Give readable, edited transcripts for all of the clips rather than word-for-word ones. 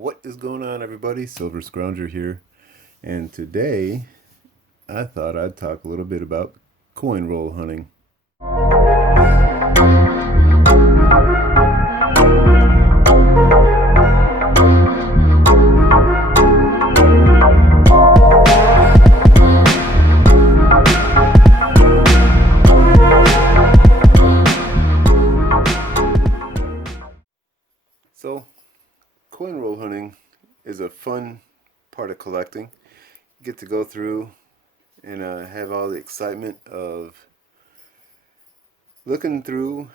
What is going on, everybody? Silver Scrounger here, and today I thought I'd talk a little bit about coin roll hunting. So, coin roll hunting is a fun part of collecting. You get to go through and have all the excitement of looking through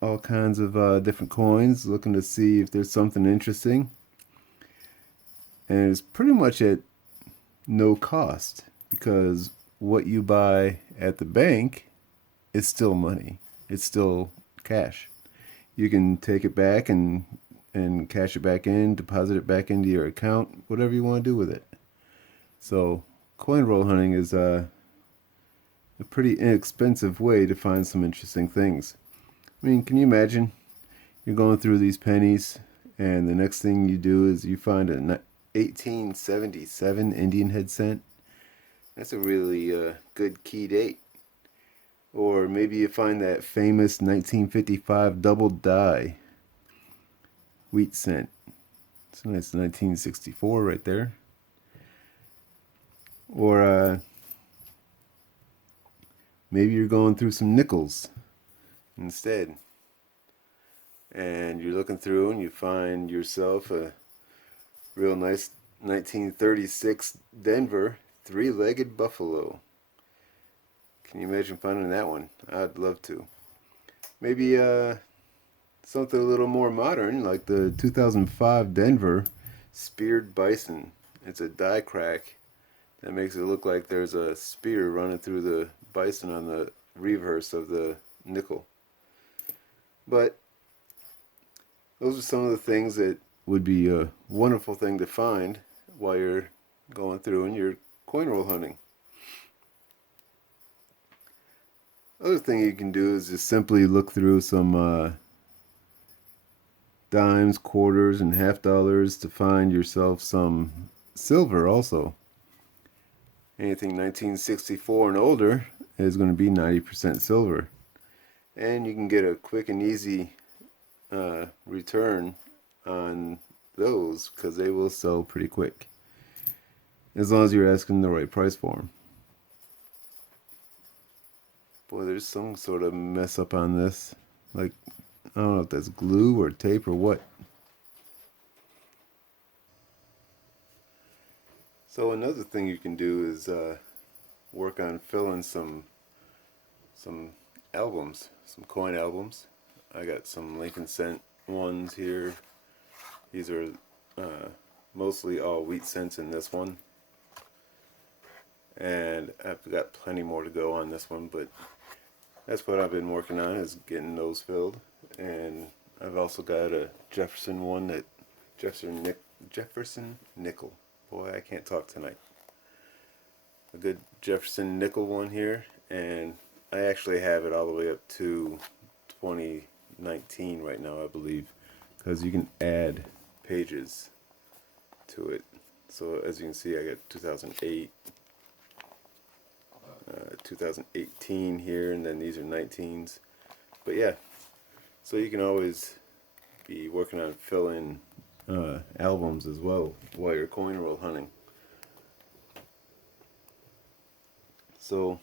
all kinds of different coins, looking to see if there's something interesting. And it's pretty much at no cost because what you buy at the bank is still money. It's still cash. You can take it back and cash it back in, deposit it back into your account, whatever you want to do with it. So coin roll hunting is a pretty inexpensive way to find some interesting things. I mean, can you imagine? You're going through these pennies, and the next thing you do is you find an 1877 Indian head cent. That's a really good key date. Or maybe you find that famous 1955 double die wheat cent. It's a nice 1964 right there. Or maybe you're going through some nickels instead. And you're looking through and you find yourself a real nice 1936 Denver three-legged buffalo. Can you imagine finding that one? I'd love to. Maybe something a little more modern, like the 2005 Denver speared bison. It's a die crack that makes it look like there's a spear running through the bison on the reverse of the nickel. But those are some of the things that would be a wonderful thing to find while you're going through and you're coin roll hunting. Other thing you can do is just simply look through some dimes, quarters, and half dollars to find yourself some silver also. Anything 1964 and older is going to be 90% silver. And you can get a quick and easy return on those because they will sell pretty quick. As long as you're asking the right price for them. Boy, there's some sort of mess up on this. Like, I don't know if that's glue or tape or what. So another thing you can do is work on filling some albums, some coin albums. I got some Lincoln cent ones here. These are mostly all wheat cents in this one. And I've got plenty more to go on this one, but that's what I've been working on, is getting those filled. And I've also got a Jefferson one, that Jefferson nickel. Boy, I can't talk tonight. A good Jefferson nickel one here, and I actually have it all the way up to 2019 right now, I believe, because you can add pages to it. So as you can see, I got 2008. 2018 here, and then these are 19s. But yeah, so you can always be working on filling albums as well while you're coin roll hunting. So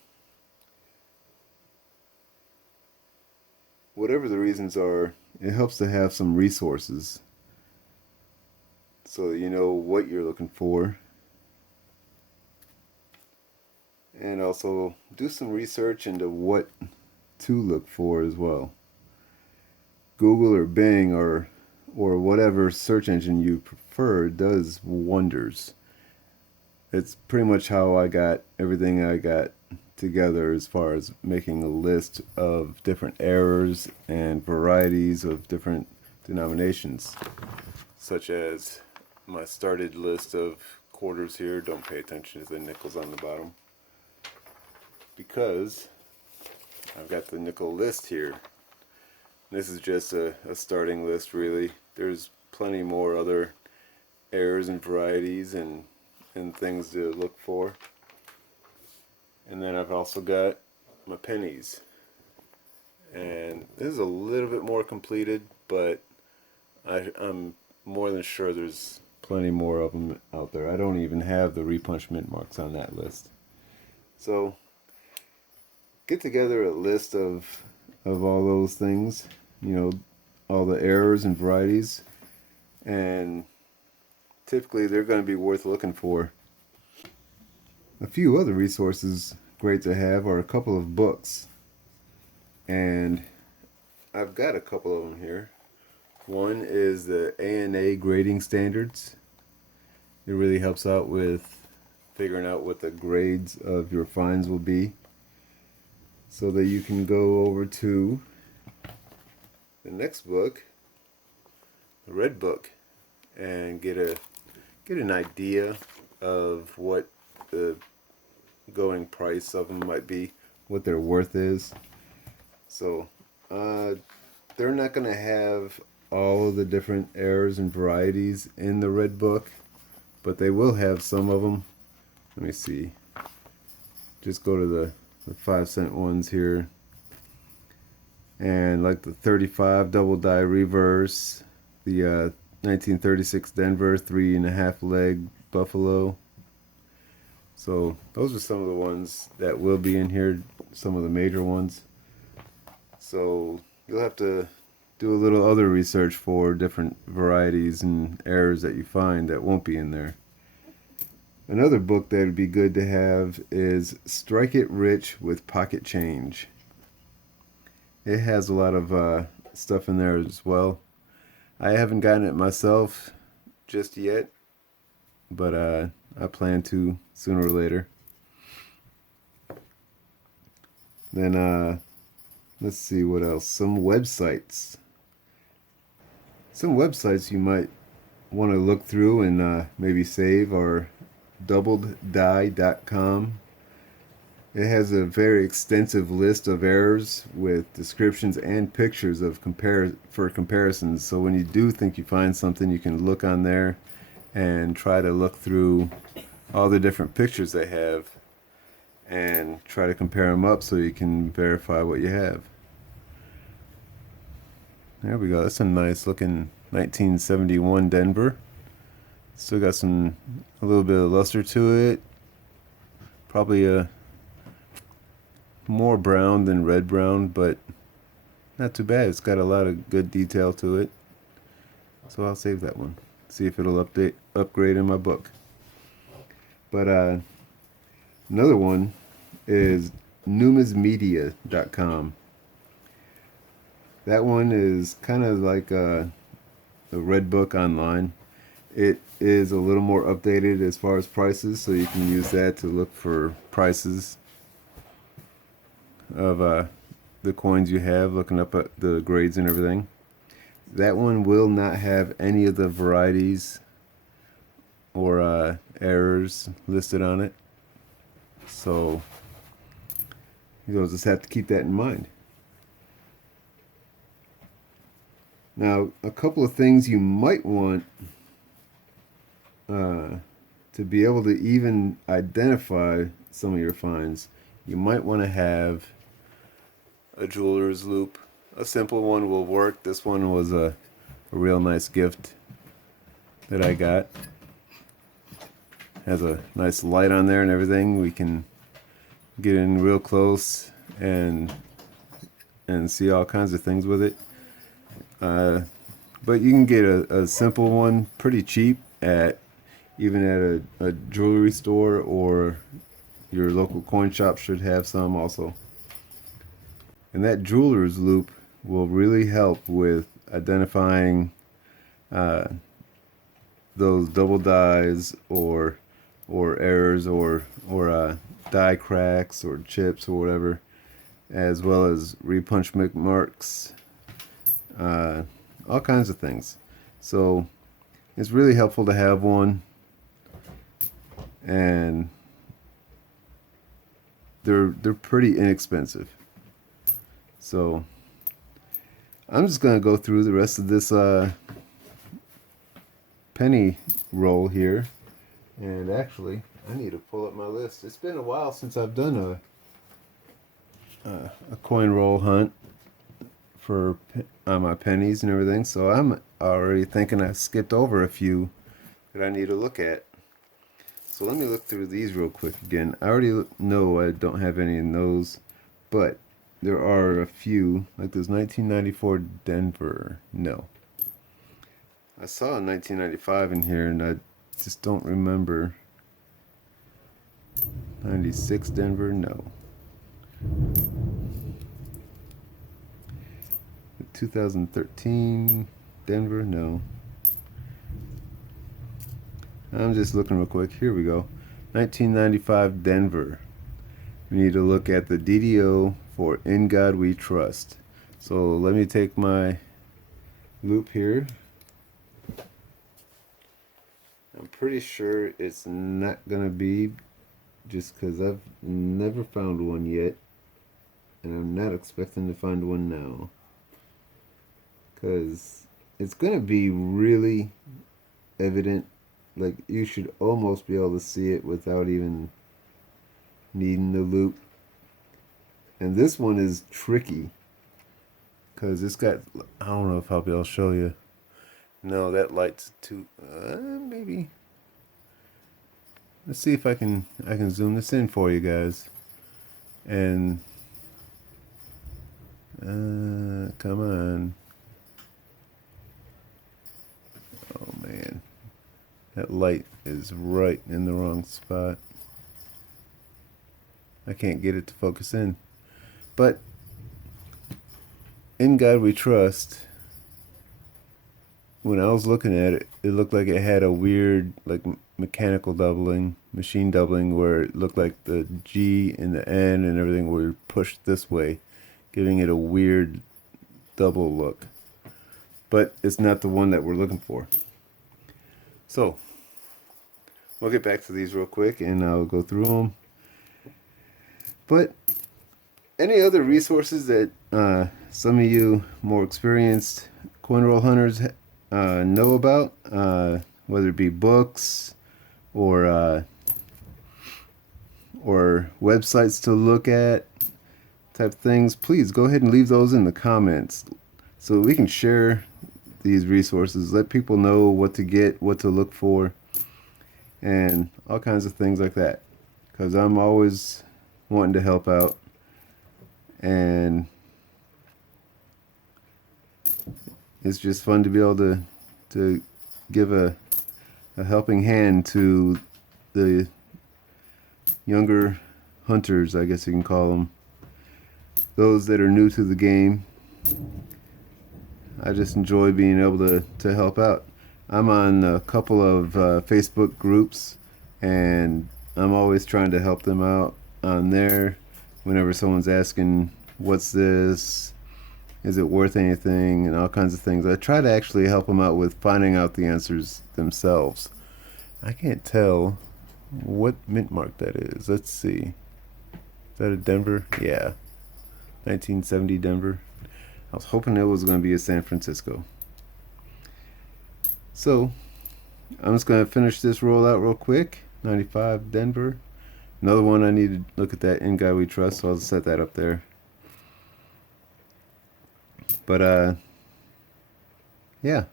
whatever the reasons are, it helps to have some resources so that you know what you're looking for. And also do some research into what to look for as well. Google or Bing or whatever search engine you prefer does wonders. It's pretty much how I got everything I got together as far as making a list of different errors and varieties of different denominations, such as my started list of quarters here. Don't pay attention to the nickels on the bottom, because I've got the nickel list here. This is just a starting list, really. There's plenty more other errors and varieties and things to look for. And then I've also got my pennies. And this is a little bit more completed, but I'm more than sure there's plenty more of them out there. I don't even have the repunch mint marks on that list. So get together a list of all those things, you know, all the errors and varieties, and typically they're going to be worth looking for. A few other resources great to have are a couple of books, and I've got a couple of them here. One is the ANA grading standards. It really helps out with figuring out what the grades of your fines will be, so that you can go over to the next book, the red book, and get an idea of what the going price of them might be, what their worth is. So they're not going to have all of the different errors and varieties in the red book, but they will have some of them. Let me see. Just go to the 5-cent ones here. And like the 35 double die reverse, the 1936 Denver 3.5 leg buffalo. So those are some of the ones that will be in here, some of the major ones. So you'll have to do a little other research for different varieties and errors that you find that won't be in there. Another book that would be good to have is Strike It Rich with Pocket Change. It has a lot of stuff in there as well. I haven't gotten it myself just yet, but I plan to sooner or later. Then let's see what else. Some websites. Some websites you might want to look through and maybe save are doubleddie.com. It has a very extensive list of errors with descriptions and pictures of for comparisons. So when you do think you find something, you can look on there and try to look through all the different pictures they have and try to compare them up so you can verify what you have. There we go. That's a nice looking 1971 Denver. Still got a little bit of luster to it. Probably a more brown than red brown, but not too bad. It's got a lot of good detail to it. So I'll save that one. See if it'll upgrade in my book. But another one is numismedia.com. That one is kind of like a red book online. It is a little more updated as far as prices, so you can use that to look for prices of the coins you have, looking up at the grades and everything. That one will not have any of the varieties or errors listed on it, so you'll just have to keep that in mind. Now, a couple of things you might want to be able to even identify some of your finds. You might want to have a jeweler's loop. A simple one will work. This one was a real nice gift that I got. Has a nice light on there and everything. We can get in real close and see all kinds of things with it. But you can get a simple one pretty cheap even at a jewelry store, or your local coin shop should have some also. And that jeweler's loop will really help with identifying those double dies or errors or die cracks or chips or whatever, as well as repunch marks, all kinds of things. So it's really helpful to have one, and they're pretty inexpensive. So I'm just gonna go through the rest of this penny roll here. And actually, I need to pull up my list. It's been a while since I've done a coin roll hunt for my pennies and everything. So I'm already thinking I skipped over a few that I need to look at. So let me look through these real quick again. I already know I don't have any in those, but there are a few, like this 1994 Denver. No. I saw a 1995 in here and I just don't remember. 96 Denver, no. 2013 Denver, no. I'm just looking real quick. Here we go. 1995 Denver. We need to look at the DDO for In God We Trust. So let me take my loop here. I'm pretty sure it's not gonna be, just because I've never found one yet, and I'm not expecting to find one now, because it's gonna be really evident. Like, you should almost be able to see it without even needing the loop. And this one is tricky because it's got, I don't know if I'll be able to show you. No, that light's too, maybe. Let's see if I can zoom this in for you guys. And come on. Oh man. That light is right in the wrong spot. I can't get it to focus in. But In God We Trust, when I was looking at it, it looked like it had a weird, like, mechanical doubling, machine doubling, where it looked like the G and the N and everything were pushed this way, giving it a weird double look. But it's not the one that we're looking for. So, we'll get back to these real quick and I'll go through them. But any other resources that some of you more experienced coin roll hunters know about, whether it be books or websites to look at, type things, please go ahead and leave those in the comments so we can share these resources, let people know what to get, what to look for, and all kinds of things like that, because I'm always wanting to help out, and it's just fun to be able to give a helping hand to the younger hunters, I guess you can call them, those that are new to the game. I just enjoy being able to help out. I'm on a couple of Facebook groups, and I'm always trying to help them out on there. Whenever someone's asking, what's this? Is it worth anything? And all kinds of things. I try to actually help them out with finding out the answers themselves. I can't tell what mint mark that is. Let's see. Is that a Denver? Yeah. 1970 Denver. I was hoping it was going to be a San Francisco. So, I'm just going to finish this roll out real quick. 95 Denver. Another one I need to look at that In God We Trust, so I'll set that up there. But, yeah.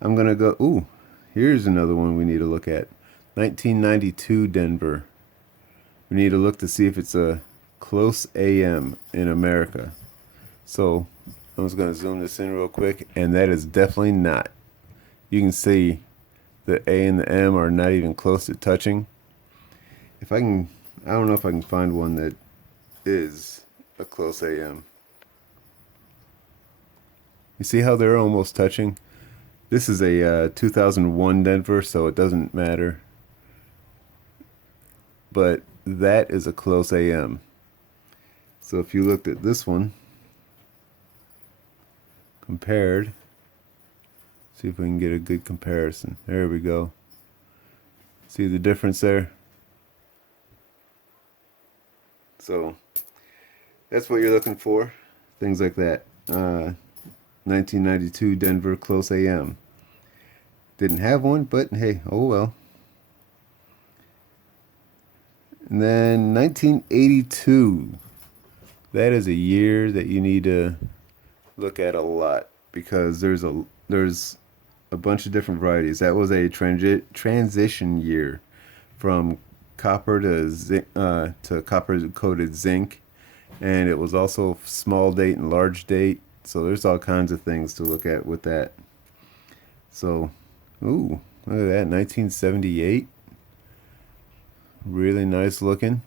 I'm going to go, ooh, here's another one we need to look at. 1992 Denver. We need to look to see if it's a close AM in America. So I'm just going to zoom this in real quick, and that is definitely not. You can see the A and the M are not even close to touching. If I can, I don't know if I can find one that is a close AM. You see how they're almost touching? This is a 2001 Denver, so it doesn't matter. But that is a close AM. So if you looked at this one, compared, see if we can get a good comparison. There we go. See the difference there? So that's what you're looking for. Things like that. 1992 Denver close AM. Didn't have one, but hey, oh well. And then 1982. That is a year that you need to look at a lot because there's a bunch of different varieties. That was a transition year from copper to copper coated zinc, and it was also small date and large date. So there's all kinds of things to look at with that. So, ooh, look at that, 1978, really nice looking.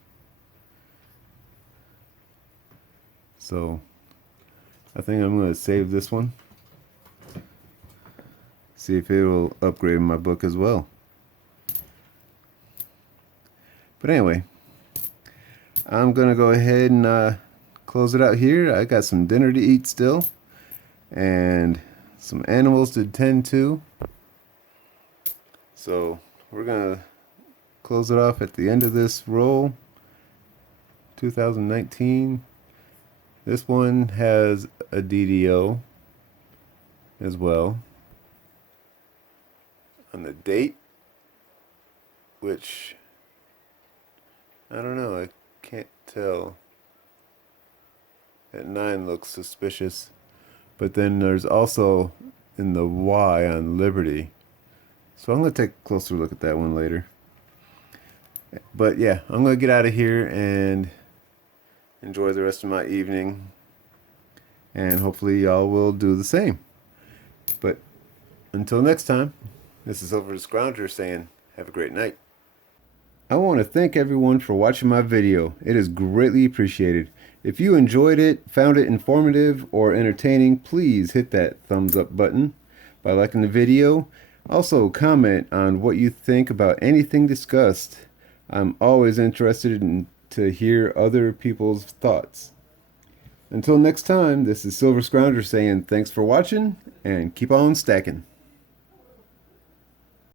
So I think I'm going to save this one. See if it will upgrade my book as well. But anyway, I'm going to go ahead and close it out here. I got some dinner to eat still. And some animals to tend to. So we're going to close it off at the end of this roll. 2019. This one has a DDO as well on the date, which I don't know, I can't tell. That 9 looks suspicious. But then there's also in the Y on Liberty. So I'm going to take a closer look at that one later. But yeah, I'm going to get out of here and enjoy the rest of my evening. And hopefully y'all will do the same. But until next time, this is Silver the Scrounger saying, have a great night. I want to thank everyone for watching my video. It is greatly appreciated. If you enjoyed it, found it informative or entertaining, please hit that thumbs up button by liking the video. Also, comment on what you think about anything discussed. I'm always interested to hear other people's thoughts. Until next time, this is Silver Scrounger saying thanks for watching and keep on stacking.